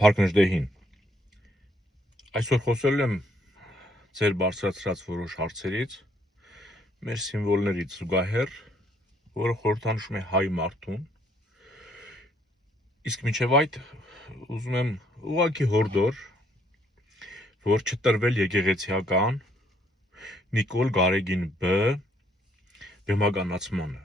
Փարքնժդեհին Այսօր խոսել եմ ձեր բարձրացրած որոշ հարցերից, մեր սիմվոլներից զուգահեռ, որը խորհրդանշում է հայ մարդուն, իսկ մինչև այդ ուզում եմ ուղղակի հորդոր, որ չտրվել եկեղեցիական Նիկոլ Գարեգին B բեմականացմանը։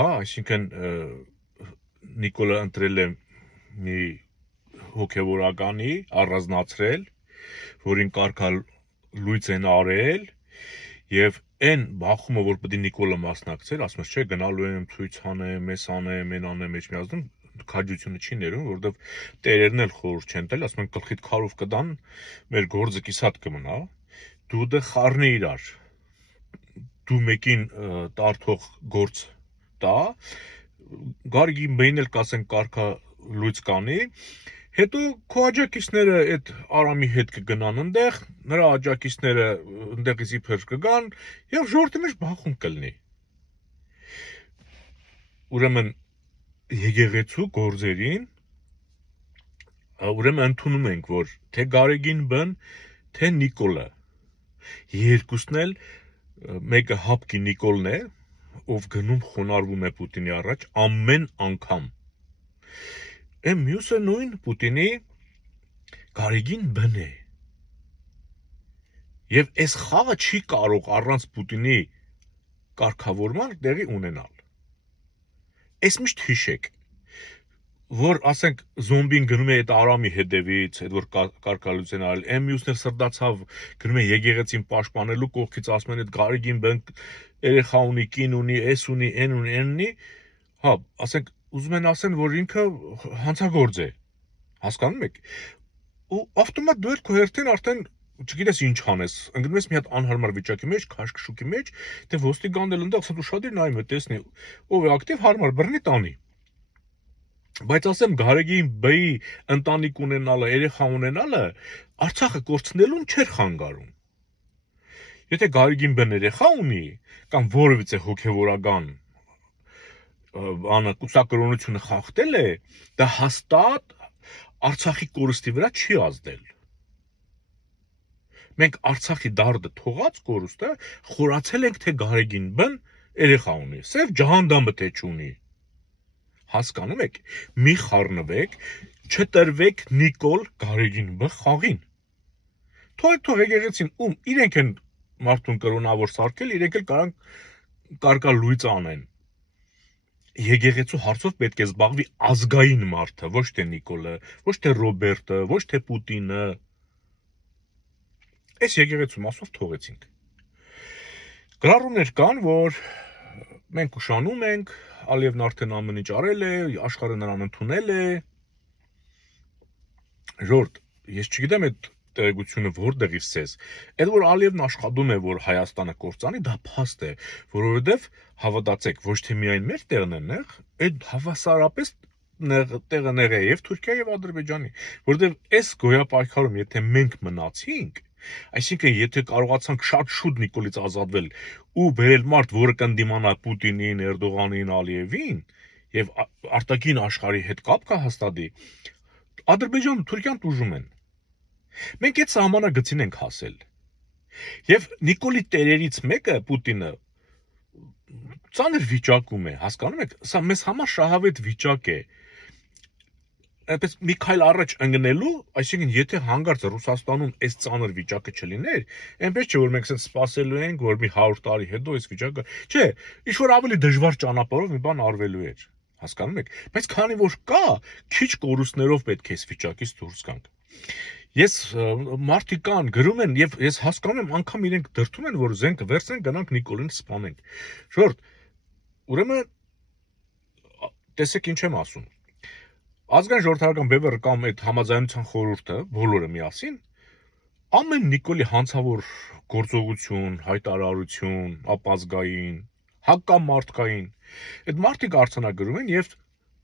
Հա, այսինքն Նիկոլը ընտրել է մի հոգևորականի առանձնացրել, որին կարգալ լույս են արել եւ այն բախումը, որ պետք է Նիկոլը մասնակցեր, ասում ես, չէ, գնալու եմ ցույց անեմ, ես անեմ, են անեմ, մեջ միազդում քաջությունը չի ներում, որովհետեւ տերերն էլ խորհուրդ չեն տալի, ասում են գլխիդ քարով կդան, մեր գործը կիսատ կմնա, դու դե խառնի իրար, դու մեկին տարթող գործ տա, Գարեգին բին էլ կասեն կարգա լույս կանի, հետո քո աջակիցները այդ Արամի հետ կգնան այնտեղ, նրա աջակիցները այնտեղից իբր կգան եւ ժողովրդի մեջ բախում կլինի։ Ուրեմն եկեղեցու գործերին ուրեմն ընդունում ենք, որ թե Գարեգին բն, թե Նիկոլը երկուսն էլ մեկը հապկի Նիկոլն է, ով գնում խոնարհվում է Պուտինի առաջ ամեն անգամ։ Եմ մյուսը նույն Պուտինի Գարեգին բն է։ Եվ այս խաղը չի կարող առանց Պուտինի կարգավորման տեղի ունենալ։ Այս միշտ հիշեք, որ ասենք զոմբին գնում է այդ Արամի հետևից, այդ որ կարգալույս են արել, եմ մյուսներ սրտացավ գնում է եկեղեցին պաշտպանելու, կողքից ասում են այդ Գարեգին բն երեխա ունի, կին ունի, էս ունի, են ունի, են ունի, հա, ասենք ուզում են ասեն, որ ինքը հանցագործ է, հասկանում եք, ու ավտոմատ դու քո հերթին արդեն չգիտես ինչ անես, ընկնում ես մի հատ անհարմար վիճակի մեջ, քաշքշուկի մեջ, թե ոստիկանն էլ ընդեղ ասում ուշադիր նայում է, տեսնի, ով է ակտիվ, հարմար բռնի տանի։ Բայց ասեմ Գարեգին B-ի ընտանիք ունենալը, երեխա ունենալը Արցախը կորցնելուն չէր խանգարում։ Եթե Գարեգին B-ն երեխա ունի, կամ որևիցե հոգևորական կուսակրոնությունը խախտել է, դա հաստատ Արցախի կորստի վրա չի ազդել։ Մենք Արցախի դարդը թողած կորուստը խորացել ենք, թե Գարեգին B-ն երեխա ունի, սև ջահանդամը թե չունի։ Հասկանում եք, մի խառնվեք, չտրվեք Նիկոլ Գարեգին B խաղին։ Թող եկեղեցին ում իրենք են մարդուն կրոնավոր սարքել, իրենք էլ կարան կարգալ լույս անեն։ Եկեղեցու հարցով պետք է զբաղվի ազգային մարդը, ոչ թե Նիկոլը, ոչ թե Ռոբերտը, ոչ թե Պուտինը։ Այս եկեղեցու մասով թողեցինք։ Գրառումներ կան, որ մենք ուշանում ենք, Ալիևն արդեն ամեն ինչ արել է, աշխարհը նրան ընդունել է։ Ժորդ, ես չգիտեմ այդ տեղեկությունը որտեղից ցես։ Այդ որ Ալիևն աշխատում է, որ Հայաստանը կործանի, դա փաստ է, որովհետև հավատացեք, ոչ թե միայն մեր տեղն է նեղ, այդ հավասարապես տեղը նեղ է եւ Թուրքիա եւ Ադրբեջանի, որովհետև այս գոյապայքարում եթե մենք մնացինք, այսինքն եթե կարողացանք շատ շուտ Նիկոլից ազատվել ու բերել մարդ, որը կընդդիմանա Պուտինին, Էրդողանին, Ալիևին եւ արտաքին աշխարհի հետ կապ կհաստատի, Ադրբեջանը, Թուրքիան տուժում են։ Մենք այդ սահմանագծին ենք հասել։ Եվ Նիկոլի տերերից մեկը Պուտինը ծանր վիճակում է, հասկանում եք, սա մեզ համար շահավետ վիճակ է։ Այնպես մի քայլ առաջ ընկնելու, այսինքն եթե հանգարց Ռուսաստանում այս ծանր վիճակը չլիներ, այնպես չէ որ մենք ասենք սպասելու ենք, որ մի 100 տարի հետո այս վիճակը, չէ, ինչ որ ավելի դժվար ճանապարհով մի բան արվելու էր, հասկանում եք, բայց քանի որ կա, քիչ կորուստներով պետք է այս վիճակից դուրս գանք։ Ես մարդիկ կան գրում են եւ ես հասկանում եմ անգամ իրենք դրթում են որ զենքը վերցնենք գնանք Նիկոլին սպանենք։ Ժորդ, ուրեմն տեսեք ինչ եմ ասում։ Ազգային ժողովրդական բևեռը կամ այդ համաձայնության խորհուրդը բոլորը միասին ամեն Նիկոլի հանցավոր գործողություն, հայտարարություն, ապազգային, հակամարտկային այդ մարդիկ արձանագրում են եւ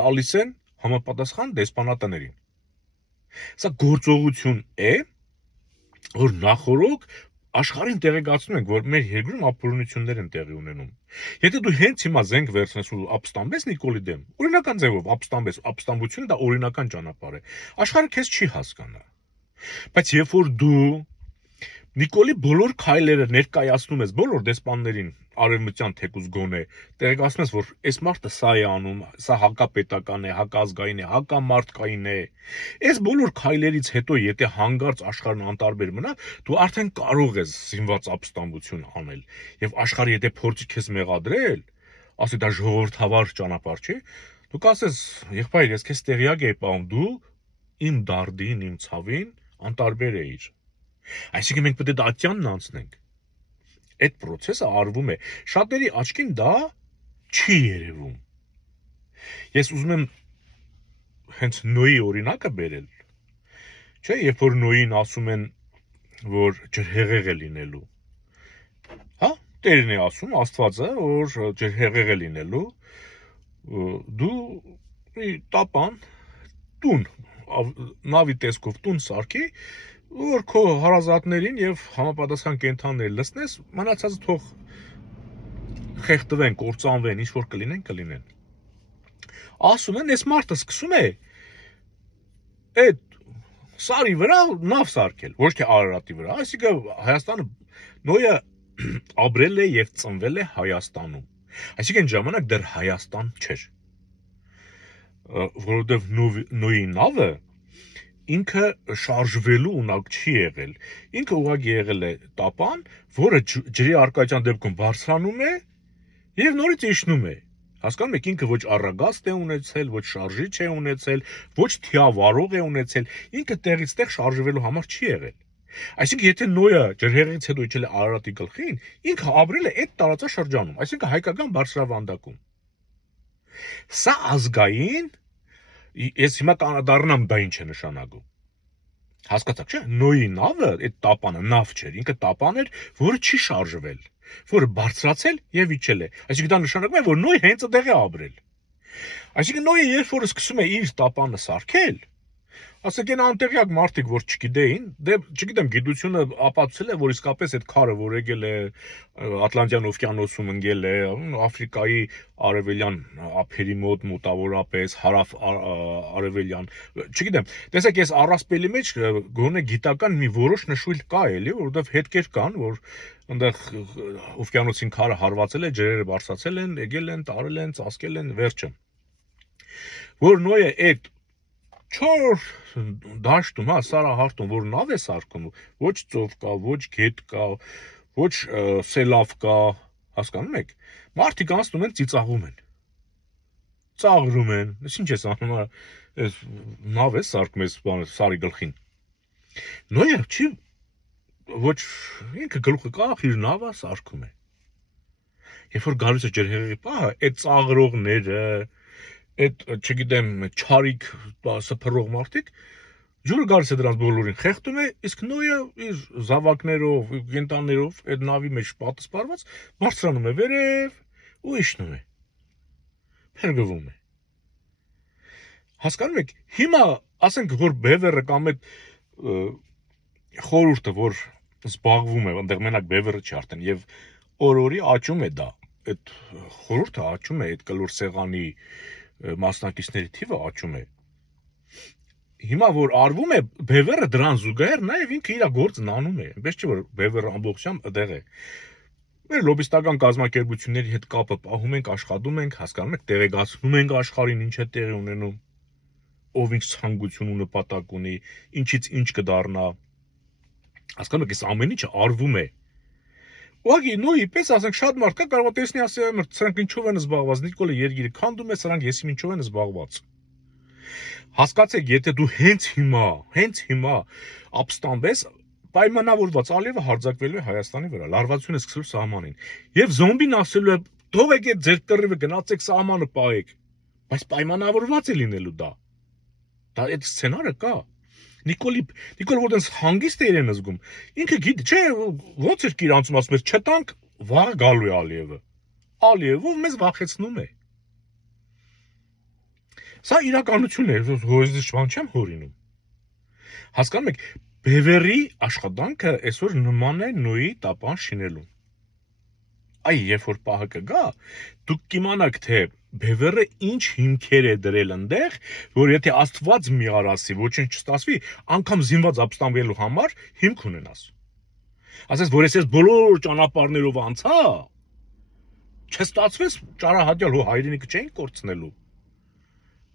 տալիս են համապատասխան դեսպանատներին։ Սա գործողություն է, որ նախորոք աշխարհին տեղեկացնում ենք, որ մեր երկրում ապօրինություններ են տեղի ունենում։ Եթե դու հենց հիմա զենք վերցնես ու ապստամբես Նիկոլի դեմ, օրինական ձևով ապստամբությունը դա օրինական ճանապարհ է։ Աշխարհը քեզ չի հասկանա։ Բայց երբ որ դու Նիկոլի բոլոր քայլերը ներկայացնում ես բոլոր դեսպաններին, արևմտյան թեկուզ գոնե, տեղեկացնում ես, որ այս մարդը սա է անում, սա հակապետական է, հակազգային է, հակամարտկային է։ Այս բոլոր քայլերից հետո, եթե հանգարց աշխարհն անտարբեր մնա, դու արդեն կարող ես զինված ապստամբություն անել։ Եվ աշխարհը եթե փորձի քեզ մեղադրել, ասի դա ժողովրդավար ճանապարհ չէ, դու կասես, եղբայր, ես քեզ տեղյակ եի պահում, դու իմ դարդին, իմ ցավին անտարբեր էիր։ Այսինքն մենք պետք է դա ատյանն անցնենք։ Այդ process-ը արվում է։ Շատերի աչքին դա չի երևում։ Ես ուզում եմ հենց Նոյի օրինակը բերել։ Չէ, երբ որ Նոյին ասում են, որ ջրհեղեղ է լինելու։ Հա, Տերն է ասում, Աստվածը, որ ջրհեղեղ է լինելու։ Դու տապան տուն, նավի տեսքով տուն սարքի, որ քո հարազատներին եւ համապատասխան կենթանիներին լցնես, մնացածը թող խեղդվեն, կործանվեն, ինչ որ կլինեն։ Ասում են, այս մարդը սկսում է այդ սարի վրա նավ սարքել, ոչ թե Արարատի վրա, այսինքն Հայաստանը Նոյը ապրել է եւ ծնվել է Հայաստանում։ Այսինքն ժամանակ դեռ Հայաստան չէր։ Որովհետեւ Նոյի նավը ինքը շարժվելու ունակ չի եղել։ Ինքը ուղղակի եղել է տապան, որը ջրի արկայության դեպքում բարձրանում է եւ նորից իջնում է։ Հասկանում եք, ինքը ոչ առագաստ է ունեցել, ոչ շարժիչ է ունեցել, ոչ թիավարող է ունեցել, ինքը տեղից տեղ շարժվելու համար չի եղել։ Այսինքն եթե Նոյը ջրհեղեղից հետո իջել է Արարատի գլխին, ինքը ապրել է այդ տարածաշրջանում, այսինքն հայկական բարձրավանդակում։ Սա ազգային Ես հիմա կանադառնամ դա ինչ է նշանակում։ Հասկացաք, չէ՞, Նոյի նավը, այդ տապանը նավ չէր, ինքը տապան էր, որը չի շարժվել, որը բարձրացել եւ իջել է։ Այսինքն դա նշանակում է, որ Նոյը հենց այդտեղ է ապրել։ Այսինքն Նոյը երբ որ սկսում է իր տապանը սարքել, ասենք այն անտեղյակ մարդիկ, որ չգիտեին, դե չգիտեմ, գիտությունը ապացուցել է, որ իսկապես այդ քարը, որ եկել է Ատլանտյան օվկիանոսում ընկել է, Աֆրիկայի արևելյան ափերի մոտ մոտավորապես, հարավ արևելյան, չգիտեմ, տեսեք, ես առասպելի մեջ գոնե գիտական մի որոշ նշույլ կա էլի, որովհետև հետքեր կան, որ այնտեղ օվկիանոսին քարը հարվածել է, ջրերը բարձրացել են, եկել են, տարել են, ծածկել են, վերջը։ Որ Նոյը այդ չոր դաշտում, հա, սարահարթում, որ նավ է սարքում, ոչ ծով կա, ոչ գետ կա, ոչ սելավ կա, հասկանում եք, մարդիկ անցնում են ծիծաղում են, ծաղրում են, ես ինչ ես անում, այս նավ է սարքում ես սարի գլխին։ Նոյը չի, ոչ ինքը գլուխը կախ իր նավը սարքում է։ Երբ որ գալիս է ջրհեղեղի պահը, այդ ծաղրողները, այդ չգիտեմ չարիք սփռող մարդիկ ջուրը գալիս է դրանց բոլորին խեղդում է, իսկ Նոյը իր զավակներով, կենտաններով այդ նավի մեջ պատսպարված բարձրանում է վերև ու իջնում է։ Փրկվում է։ Հասկանում եք, հիմա ասենք որ Բևերը կամ այդ խորհուրդը, որ զբաղվում է, այնտեղ մենակ Բևերը չի արդեն եւ օրորի աճում է դա։ Այդ խորհուրդը աճում է, այդ կլոր սեղանի մասնակիցների թիվը աճում է։ Հիմա որ արվում է Բևերը դրան զուգահեռ նաև ինքը իր գործն անում է, այնպես չէ որ Բևերը ամբողջությամբ այդտեղ է։ Մեր լոբիստական կազմակերպությունների հետ կապը պահում ենք, աշխատում ենք, հասկանում եք, տեղեկացնում ենք աշխարհին ինչ է տեղի ունենում, ով ինչ ցանկություն ու նպատակ ունի, ինչից ինչ կդառնա։ Հասկանում եք, այս ամեն ինչը արվում է։ Ուղղակի Նոյի պես ասենք շատ մարդ կա կարող է տեսնի ասի, սրանք ինչով են զբաղված, Նիկոլը երկիրը քանդում է, սրանք եսի ինչով են զբաղված։ Հասկացեք, եթե դու հենց հիմա ապստամբես, պայմանավորված Ալիևը հարձակվելու է Հայաստանի վրա, լարվածությունը սկսելու սահմանին։ Եվ զոմբին ասելու է, թողեք այդ ձեր կռիվը գնացեք սահմանը պահեք, բայց պայմանավորված է լինելու դա։ Դա այդ սցենարը կա։ Նիկոլը որտենց հանգիստ է իրեն զգում։ Ինքը գիտի, չէ, ոնց էր իրանցում ասում էր, չտանք, վաղ գալու է Ալիևը։ Ալիևը մեզ վախեցնում է։ Սա իրականություն է, հոզիչ բան չեմ հորինում։ Հասկանում եք, Բևերի աշխատանքը այսօր նման է նոյի տապան շինելու։ Այ երբ որ պահը կգա, դուք կիմանաք, թե բևերը ինչ հիմքեր է դրել այնտեղ, որ եթե Աստված մի արասի, ոչինչ չստացվի, անգամ զինված ապստամբելու համար հիմք ունենաս։ Ասես, որ ես բոլոր ճանապարհներով անցա, չստացվեց ճարահատյալ հո հայրենիքը չէին կորցնելու։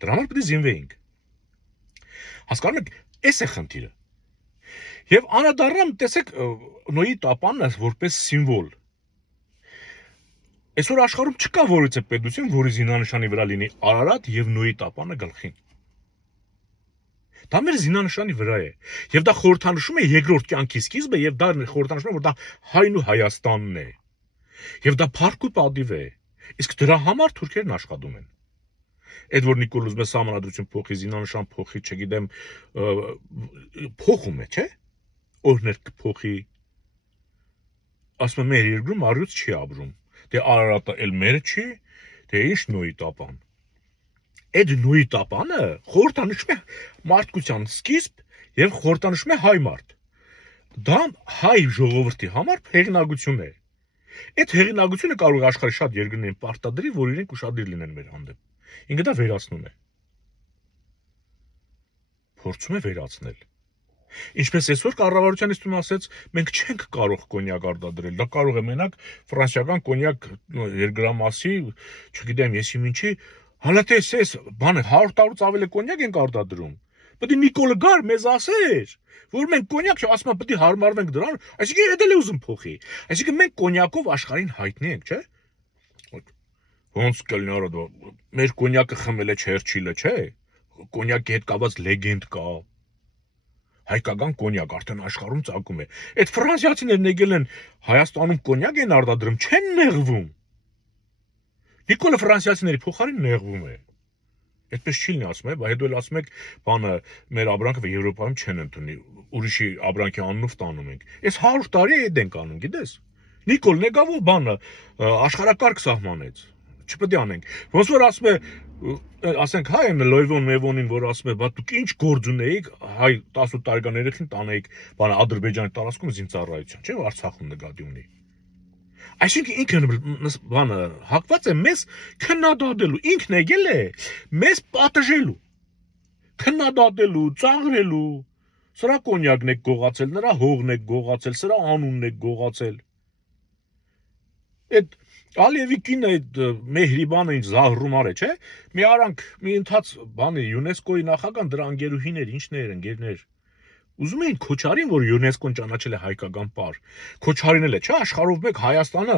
Դրա համար պետք է զինվեինք։ Հասկանում եք, էս է խնդիրը։ Եվ անադառնամ տեսեք նոյի տապանը որպես սիմվոլ։ Այսօր աշխարհում չկա որևէ պետություն, որի զինանշանի վրա լինի Արարատ եւ նոյի տապանը գլխին։ Դա մեր զինանշանի վրա է։ Եվ դա խորհրդանշում է երկրորդ կյանքի սկիզբը եւ դա խորհրդանշում է, որ դա հայն ու Հայաստանն է։ Եվ դա փառք ու պատիվ է։ Իսկ դրա համար թուրքերն աշխատում են։ Այդ որ Նիկոլ ուզում է համանդրություն փոխի, զինանշան փոխի, չգիտեմ, փոխում է, չէ՞։ Օրներ կփոխի։ Ասում եմ, մեր երկրում առյուծ չի ապրում։ Դե Արարատը էլ մեր չի, դե ինչ նոյի տապան։ Այդ նոյի տապանը խորհրդանշում է մարդկության սկիզբ եւ խորհրդանշում է հայ մարդ։ Դա հայ ժողովրդի համար հեղինակություն է։ Այդ հեղինակությունը կարող է աշխարհի շատ երկրներին պարտադրի, որ իրենք ուշադիր լինեն մեր հանդեպ։ Ինքը դա վերացնում է։ Փորձում է վերացնել։ Ինչպես այսօր կառավարության իստում ասեց, մենք չենք կարող կոնյակ արտադրել, դա կարող է մենակ ֆրանսիական կոնյակ երկրամասի, չգիտեմ, եսի ինչի, հալա էս բանը 100 տարուց ավելի կոնյակ ենք արտադրում։ Պետք է Նիկոլը գար մեզ ասեր, որ մենք կոնյակ ասում պետք է հարմարվենք դրան, այսինքն դա էլ է ուզում փոխի։ Այսինքն մենք կոնյակով աշխարհին հայտնի ենք, չէ՞։ Ոնց կլինի արդ, մեր կոնյակը խմել է Չերչիլը, չէ՞։ Կոնյակի հետ կապված լեգենդ կա։ Հայկական կոնյակ արդեն աշխարհում ծագում է։ Այդ ֆրանսիացիներն եկել են Հայաստանում կոնյակ են արտադրում, չեն նեղվում։ Նիկոլը ֆրանսիացիների փոխարեն նեղվում է։ Այդպես չի լինի ասում է, բայց հետո էլ ասում եք, բանը մեր ապրանքը Եվրոպայում չեն ընդունի, ուրիշի ապրանքի անունով տանում ենք։ Այս 100 տարի է այդ ենք անում, գիտես։ Նիկոլն եկավ ու բանը աշխարհակարգ սահմանեց։ Չպետք է անենք։ Ոնց որ ասում է, ասենք հայ են Լոյվոն Մեվոնին, որ ասում է, բա դուք ինչ գործ ունեիք, հայ 18 տարեկան երեխին տանեիք, բանը Ադրբեջանի տարածքում զինծառայության, չէ՞, Արցախում նկատի ունի։ Այսինքն ինքն բանը հակված է մեզ քննադատելու, ինքն եկել է մեզ պատժելու, քննադատելու, ծաղրելու, սրա կոնյակն եք գողացել, նրա հողն եք գողացել, սրա անունն եք գողացել։ Այդ Ալիևի կինը այդ Մեհրիբանը ինչ զահռումար է, չէ՞։ Մի արանք, մի ընթաց բանի ՅՈՒՆԵՍԿՕ-ի նախագահան դրա ընկերուհիներ, ինչներ, ընկերներ։ Ուզում էին Քոչարին, որ ՅՈՒՆԵՍԿՕ-ն ճանաչել է հայկական պար։ Քոչարին էլ է, չէ՞, աշխարհով մեկ Հայաստանը,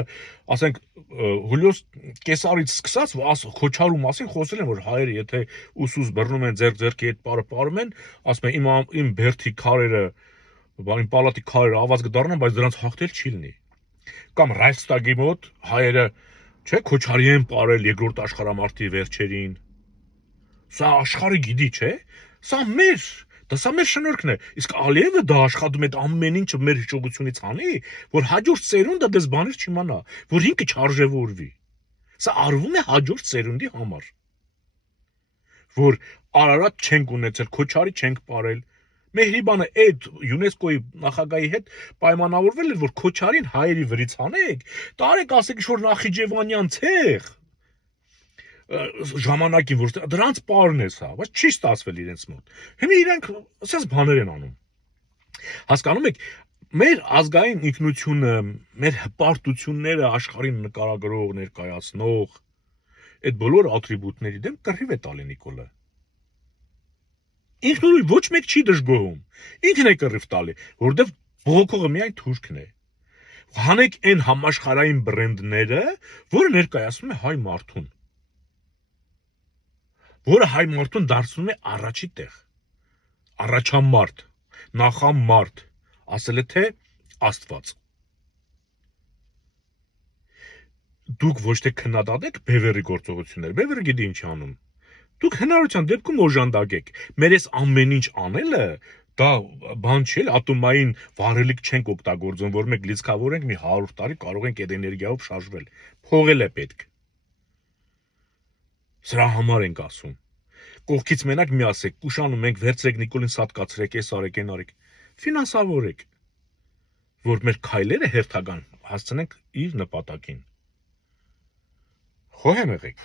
ասենք Հուլիոս Կեսարից սկսած Քոչարու մասին խոսել են, որ հայերը եթե ուսուս բռնում են ձեռքի հետ պարը պարում են, ասում են իմ բերթի քարերը, բանի պալատի քարերը ավազ կդառնան, բայց դրանց հաղթել չի լինի։ Կամ Ռայխստագի մոտ հայերը, չէ, Քոչարի են պարել երկրորդ աշխարհամարտի վերջերին։ Սա աշխարհը գիտի, չէ։ Սա մեր շնորհքն է։ Իսկ Ալիևը դա աշխատում է ամեն ինչը մեր հիշողությունից անի, որ հաջորդ սերունդը դες բաներ չիմանա, որ ինքը չարժևորվի։ Սա արվում է հաջորդ սերունդի համար։ Որ Արարատ չենք ունեցել, Քոչարի չենք պարել։ Մեհրիբանը այդ ՅՈՒՆԵՍԿՕ-ի նախագահի հետ պայմանավորվել էր, որ Քոչարին հայերի վրից անեք, տարեք ասեք ինչ-որ Նախիջևանյան ցեղ ժամանակին, որ դրանց պարն է սա, բայց չի ստացվել իրենց մոտ։ Հիմա իրենք ասես բաներ են անում։ Հասկանում եք, մեր ազգային ինքնությունը, մեր հպարտությունները աշխարհին նկարագրող, ներկայացնող այդ բոլոր ատրիբուտների դեմ կռիվ է տալի Նիկոլը։ Ինքնուրույն ոչ մեկ չի դժգոհում։ Ինքն է կռիվ տալի, որովհետև բողոքողը միայն թուրքն է։ Հանեք այն համաշխարհային բրենդները, որը ներկայացնում է հայ մարդուն։ Որը հայ մարդուն դարձնում է առաջի տեղ։ Առաջամարդ, նախամարդ, ասել է թե Աստված։ Դուք ոչ թե քննադատեք Բևերի գործողությունները, Բևերը գիտի ինչ անում։ Դուք հնարավորության դեպքում օժանդակեք։ Մեր այս ամեն ինչ անելը դա բան չէ, ատոմային վառելիք չենք օգտագործում, որ մենք լիցքավոր ենք մի 100 տարի կարող ենք այդ էներգիայով շարժվել։ Փողել է պետք։ Սրա համար ենք ասում։ Կողքից մենակ մի ասեք, ուշանում մենք վերցրեք Նիկոլին սատկացրեք, էս արեք, այն արեք։ ֆինանսավորեք, որ մեր քայլերը հերթական հասցնենք իր նպատակին։ Խոհեմ եղեք։